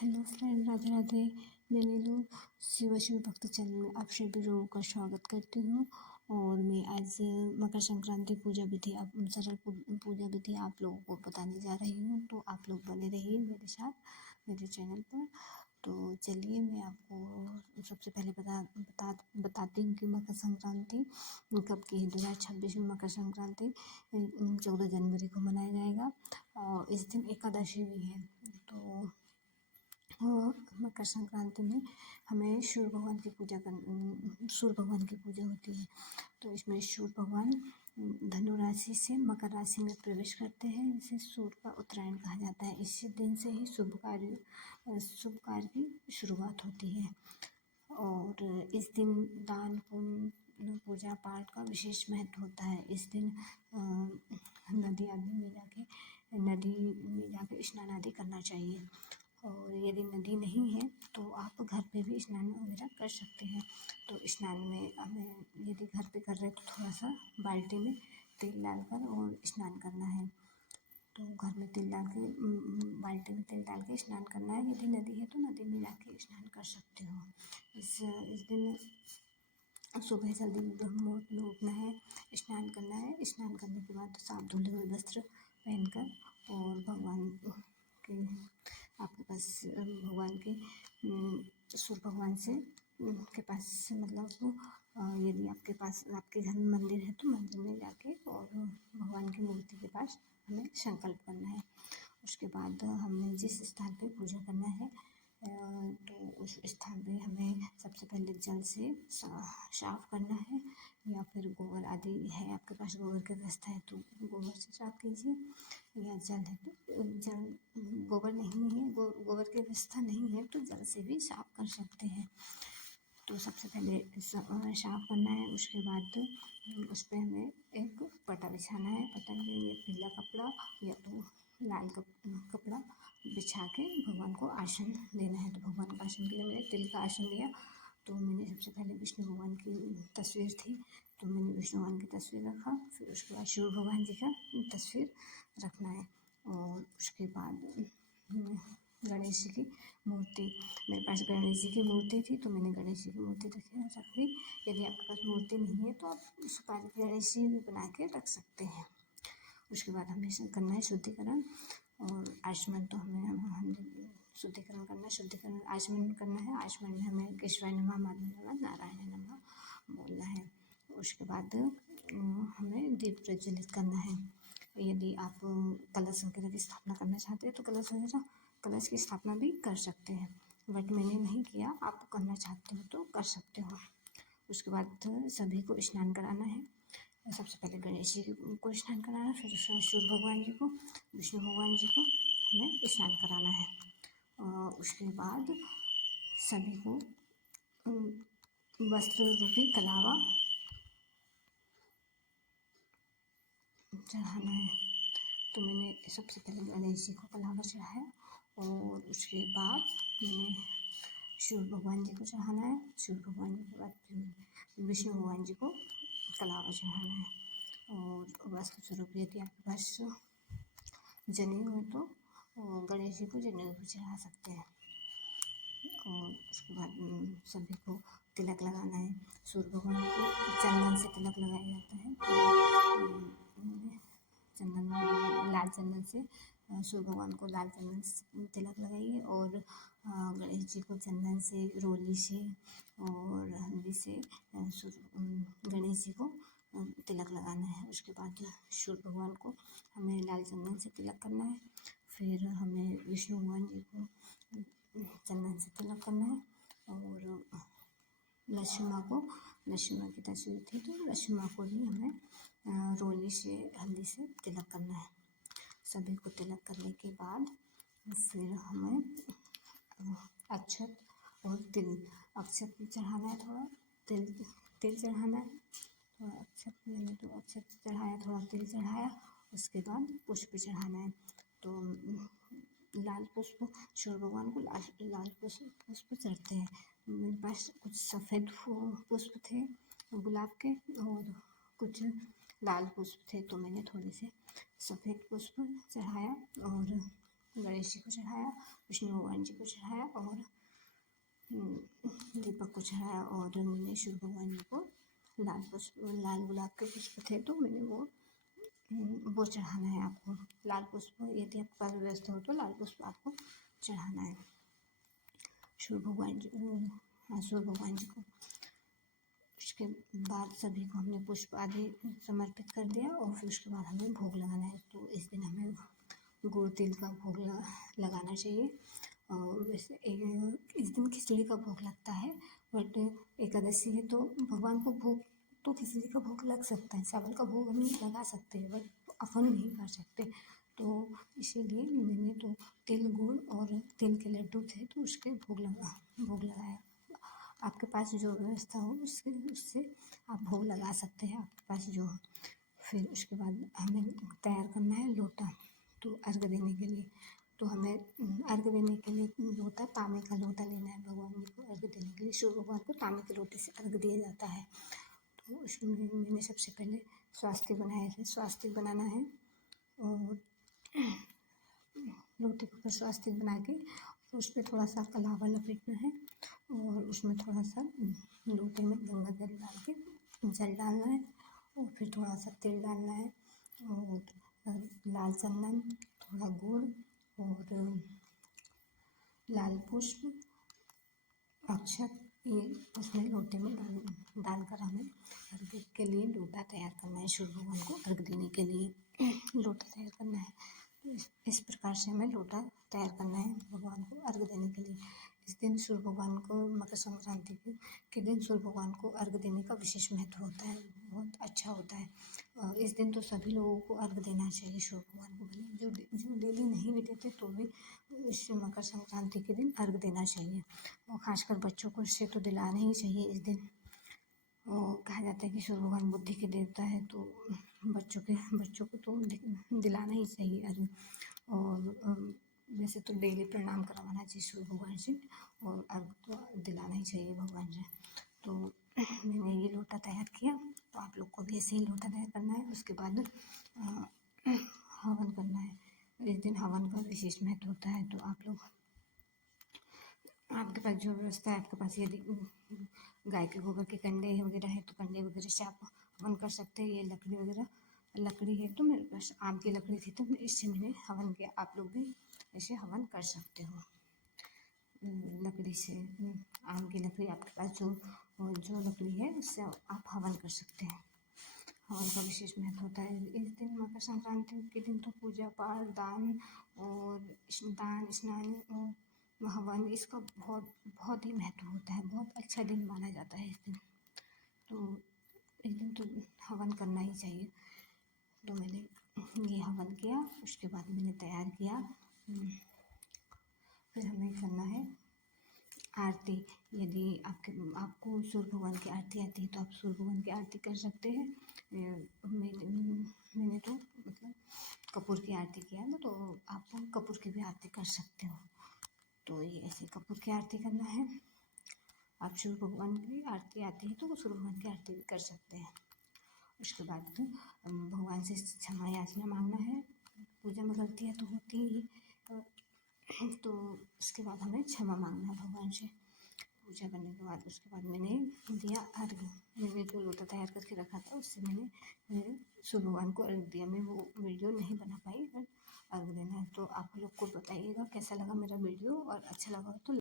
Hello friend, Radhe Radhe. मैं नीलू शिव भक्त channel में आप सभी लोगों का स्वागत करती हूँ। और मैं आज मकर संक्रांति पूजा विधि सरल पूजा विधि आप लोगों को बताने जा रही हूँ। तो आप लोग बने रहिए मेरे साथ मेरे चैनल पर। तो चलिए मैं आपको सबसे पहले बताती हूँ कि मकर संक्रांति कब की है। 2026 में मकर संक्रांति 14 जनवरी को मनाया जाएगा और इस दिन एकादशी भी है। तो मकर संक्रांति में हमें सूर्य भगवान की पूजा होती है। तो इसमें सूर्य भगवान धनु राशि से मकर राशि में प्रवेश करते हैं, जिसे सूर्य का उत्तरायण कहा जाता है। इसी दिन से ही शुभ कार्य की शुरुआत होती है। और इस दिन दान पुण्य पूजा पाठ का विशेष महत्व होता है। इस दिन नदी में जाके स्नान आदि करना चाहिए। और यदि नदी नहीं है तो आप घर पे भी स्नान वगैरह कर सकते हैं। तो स्नान में हमें यदि घर पे कर रहे हैं तो थोड़ा सा बाल्टी में तेल डालकर और स्नान करना है। तो घर में तेल डाल के बाल्टी में तेल डाल के स्नान करना है। यदि नदी है तो नदी में जाके स्नान कर सकते हो। इस दिन सुबह जल्दी ब्रह्म मुहूर्त में उठना है, स्नान करना है। स्नान करने के बाद साफ धुले हुए वस्त्र पहनकर और भगवान के आपके पास भगवान के सूर्य भगवान से के पास मतलब यदि आपके पास आपके घर में मंदिर है तो मंदिर में जाके और भगवान की मूर्ति के पास हमें संकल्प करना है। उसके बाद हमें जिस स्थान पे पूजा करना है तो उस स्थान पे हमें सबसे पहले जल से साफ करना है, या फिर गोबर आदि है आपके पास गोबर की व्यवस्था है तो गोबर से साफ कीजिए, या जल है तो गोबर नहीं है गोबर की व्यवस्था नहीं है तो जल से भी साफ कर सकते हैं। तो सबसे पहले साफ करना है। उसके बाद उस पर हमें एक पटा बिछाना है। पटा में ये पीला कपड़ा या तो लाल कपड़ा बिछा के भगवान को आसन देना है। तो भगवान का आसन के लिए मैंने तिल का आसन लिया। तो मैंने सबसे पहले विष्णु भगवान की तस्वीर थी तो मैंने विष्णु भगवान की तस्वीर रखा। फिर उसके बाद शिव भगवान जी का तस्वीर रखना है। और उसके बाद गणेश जी की मूर्ति, मेरे पास गणेश जी की मूर्ति थी तो मैंने गणेश जी की मूर्ति रखी। यदि आपके पास मूर्ति नहीं है तो आप सुपारी की गणेश जी भी बना के रख सकते हैं। उसके बाद हमें करना है शुद्धिकरण और आचमन। तो हमें शुद्धिकरण करना है। शुद्धिकरण आचमन करना है। आचमन में हमें केशवाय नमः, माधवाय नमः, नारायणाय नमः बोलना है। उसके बाद हमें दीप प्रज्वलित करना है। यदि आप कलश वगैरह की स्थापना करना चाहते हैं तो कलश की स्थापना भी कर सकते हैं, बट मैंने नहीं किया। आप करना चाहते हो तो कर सकते हो। उसके बाद सभी को स्नान कराना है। सबसे पहले गणेश जी को स्नान कराना है, फिर सूर्य भगवान जी को, विष्णु भगवान जी को हमें स्नान कराना है। और उसके बाद सभी को वस्त्र रूपी कलावा चढ़ाना है। तो मैंने सबसे पहले गणेश जी को कलावा चढ़ाया और उसके बाद मैंने शिव भगवान जी को चढ़ाना है। शिव भगवान जी के बाद विष्णु भगवान जी को कलावा चढ़ाना है। और वस्त्र स्वरूप यदि आपके पास जनेऊ है तो गणेश जी को जनेऊ भी चढ़ा सकते हैं। और उसके बाद सभी को तिलक लगाना है। सूर्य भगवान को चंदन से तिलक लगाया जाता है। लाल चंदन से सूर्य भगवान को लाल चंदन से तिलक लगाइए और गणेश जी को चंदन से, रोली से और हल्दी से गणेश जी को तिलक लगाना है। उसके बाद सूर्य भगवान को हमें लाल चंदन से तिलक करना है। फिर हमें विष्णु भगवान जी को चंदन से तिलक करना है। और लक्ष्मी माँ की तस्वीर थी तो लक्ष्मी माँ को भी हमें रोली से, हल्दी से तिलक करना है। सभी को तिलक करने के बाद फिर हमें अक्षत और तिल, अक्षत चढ़ाना है, थोड़ा तिल चढ़ाना है। थोड़ा अक्षत, मैंने तो अक्षत चढ़ाया, थोड़ा तिल चढ़ाया। उसके बाद पुष्प चढ़ाना है। तो लाल पुष्प सूर्य भगवान को लाल पुष्प चढ़ते हैं। मेरे पास कुछ सफ़ेद पुष्प थे गुलाब के और कुछ लाल पुष्प थे तो मैंने थोड़े से सफ़ेद पुष्प चढ़ाया। और गणेश जी को चढ़ाया, विष्णु भगवान जी को चढ़ाया और दीपक को चढ़ाया। और मैंने शिव भगवान जी को लाल गुलाब के पुष्प थे तो मैंने वो चढ़ाना है आपको। लाल पुष्प यदि आपके पास व्यवस्था हो तो लाल पुष्प आपको चढ़ाना है शिव भगवान जी को। उसके बाद सभी को हमने पुष्प आदि समर्पित कर दिया और फिर उसके बाद हमें भोग लगाना है। तो इस दिन हमें गुड़ तिल का भोग लगाना चाहिए। और वैसे इस दिन खिचड़ी का भोग लगता है, बट एकादशी है तो भगवान को भोग तो खिचड़ी का भोग लग सकता है, चावल का भोग हम लगा सकते हैं बट अपन नहीं कर सकते। तो इसीलिए मैंने तो तिल गुड़ और तिल के लड्डू थे तो उसके भोग लगाया। आपके पास जो व्यवस्था हो उससे आप भोग लगा सकते हैं, आपके पास जो हो। फिर उसके बाद हमें तैयार करना है लोटा, तो अर्घ देने के लिए। तो हमें अर्घ देने के लिए लोटा, तांबे का लोटा लेना है भगवान जी को अर्घ देने के लिए। शिव भगवान को तांबे के लोटे से अर्घ दिया जाता है। तो उसमें मैंने सबसे पहले स्वास्तिक बनाए थे, स्वास्तिक बनाना है और लोटे के ऊपर स्वास्तिक बना के उस पर थोड़ा सा कलावा लपेटना है और उसमें थोड़ा सा लोटे में गंगा जल डाल के जल डालना है और फिर थोड़ा सा तेल डालना है और लाल चंदन, थोड़ा गुड़ और लाल पुष्प, अक्षत, ये उसमें लोटे में डालकर हमें अर्घ के लिए लोटा तैयार करना है। शिव भगवान को अर्घ देने के लिए लोटा तैयार करना है। तो इस प्रकार से हमें लोटा तैयार करना है भगवान को अर्घ देने के लिए। इस दिन सूर्य भगवान को मकर संक्रांति के दिन सूर्य भगवान को अर्घ देने का विशेष महत्व होता है, बहुत अच्छा होता है। इस दिन तो सभी लोगों को अर्घ देना चाहिए सूर्य भगवान को, जो डेली नहीं भी देते तो भी इस मकर संक्रांति के दिन अर्घ देना चाहिए। और खासकर बच्चों को इससे तो दिलाना ही चाहिए इस दिन। कहा जाता है कि सूर्य भगवान बुद्धि के देवता है तो बच्चों को तो दिलाना ही चाहिए अर्घ। और वैसे तो डेली प्रणाम करवाना चाहिए सूर्य भगवान से और अर्घ तो दिलाना ही चाहिए भगवान से। तो मैंने ये लोटा तैयार किया, तो आप लोग को भी ऐसे ही लोटा तैयार करना है। उसके बाद हवन करना है। इस दिन हवन का विशेष महत्व होता है। तो आप लोग, आपके पास जो व्यवस्था है, आपके पास यदि गाय के गोबर के कंडे वगैरह है तो कंडे वगैरह से आप हवन कर सकते हैं। ये लकड़ी है तो मेरे पास आम की लकड़ी थी तो इससे मैंने हवन किया। आप लोग भी ऐसे हवन कर सकते हो लकड़ी से। आम की लकड़ी आपके पास जो लकड़ी है उससे आप हवन कर सकते हैं। हवन का विशेष महत्व होता है इस दिन। मकर संक्रांति के दिन तो पूजा पाठ, दान स्नान और हवन, इसका बहुत बहुत ही महत्व होता है। बहुत अच्छा दिन माना जाता है इस दिन। तो इस दिन तो हवन करना ही चाहिए। तो मैंने ये हवन किया, उसके बाद मैंने तैयार किया। फिर हमें करना है आरती। यदि आपको सूर्य भगवान की आरती आती है तो आप सूर्य भगवान की आरती कर सकते हैं। मैंने तो मतलब कपूर की आरती किया ना, तो आप कपूर की भी आरती कर सकते हो। तो ये ऐसे कपूर की आरती करना है। आप सूर्य भगवान की आरती आती है तो सूर्य भगवान की आरती भी कर सकते हैं। उसके बाद भगवान से क्षमा याचना मांगना है। पूजा में गलतियाँ तो होती ही, तो उसके बाद हमें क्षमा मांगना है भगवान से। पूजा करने के बाद उसके बाद मैंने दिया अर्घ। मैंने जो लोटा तैयार करके रखा था उससे मैंने सूर्य भगवान को अर्घ दिया। मैं वो वीडियो नहीं बना पाई, बट अर्घ देना है। तो आप लोग को बताइएगा कैसा लगा मेरा वीडियो, और अच्छा लगा तो